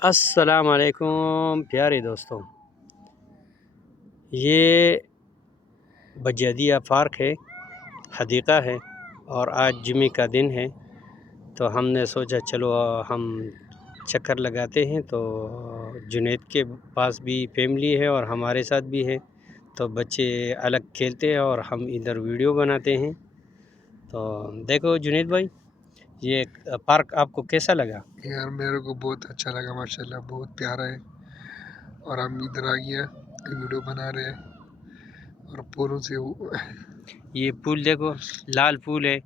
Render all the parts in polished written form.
अस्सलाम वालेकुम प्यारे दोस्तों। ये बजदिया पार्क है, हदीक़ा है और आज जुमे का दिन है, तो हमने सोचा चलो हम चक्कर लगाते हैं। तो जुनैद के पास भी फैमिली है और हमारे साथ भी है, तो बच्चे अलग खेलते हैं और हम इधर वीडियो बनाते हैं। तो देखो जुनैद भाई, ये पार्क आपको कैसा लगा? यार मेरे को बहुत अच्छा लगा, माशाल्लाह बहुत प्यारा है। और हम इधर आ गए, वीडियो बना रहे हैं और फूलों से ये फूल देखो, लाल फूल है,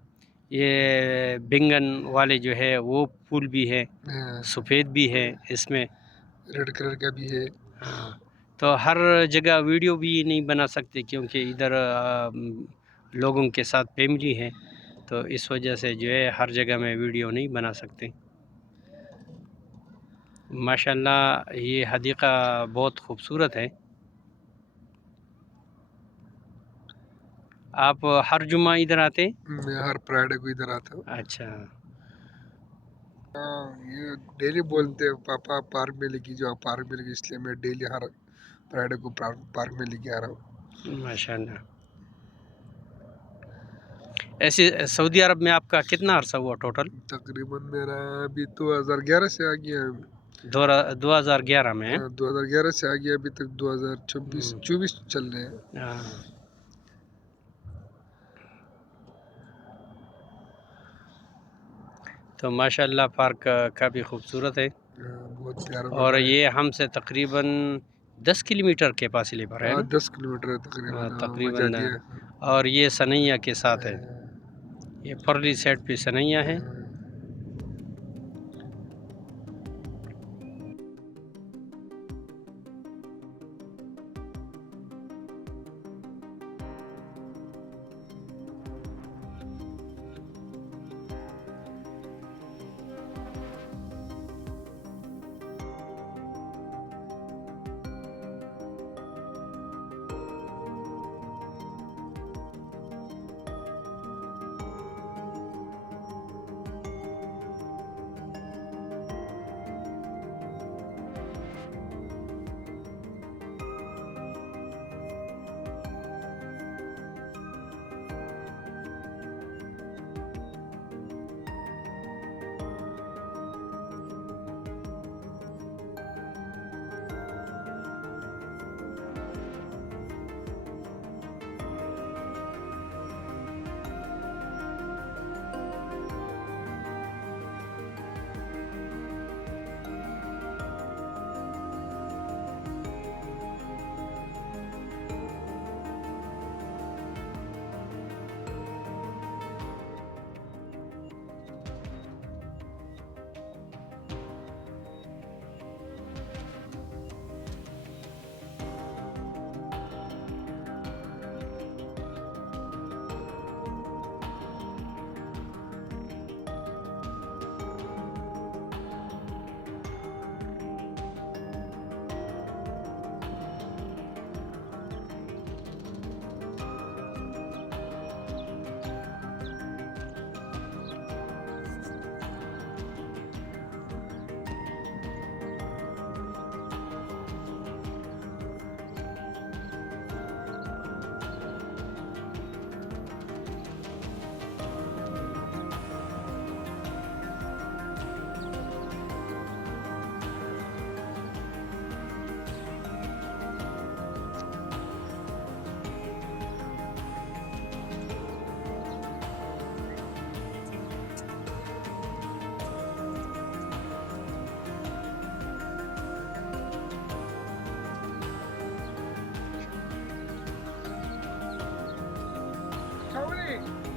ये बैंगन वाले जो है वो फूल भी है, सफ़ेद भी है, इसमें रेड कलर का भी है। हाँ, तो हर जगह वीडियो भी नहीं बना सकते क्योंकि इधर लोगों के साथ फैमिली है, तो इस वजह से जो है हर जगह में वीडियो नहीं बना सकते। माशाल्लाह ये हदीक़ा बहुत खूबसूरत है। आप हर जुम्मा इधर आते? मैं हर फ्राइडे को इधर आता हूँ। अच्छा। ये डेली बोलते हैं पापा पार्क में लेके जाओ, पार्क में लेके, इसलिए मैं डेली हर फ्राइडे को पार्क में लेके आ रहा हूँ। माशाल्लाह। ऐसे सऊदी अरब में आपका कितना अरसा हुआ टोटल? तकरीबन मेरा अभी 2011 से आ गया है। 2011 में? 2011 से आ गया, अभी तक 2024 चल रहे हैं। हाँ। तो माशाल्लाह पार्क काफ़ी खूबसूरत है बहुत प्यारा और बना है। ये हमसे तकरीबन 10 किलोमीटर के फासले पर है ना? 10 किलोमीटर है तकरीबन। तकरीबन। मजादिया। और ये सनैया के साथ है, ये परली साइड पे सनैया है। Tony!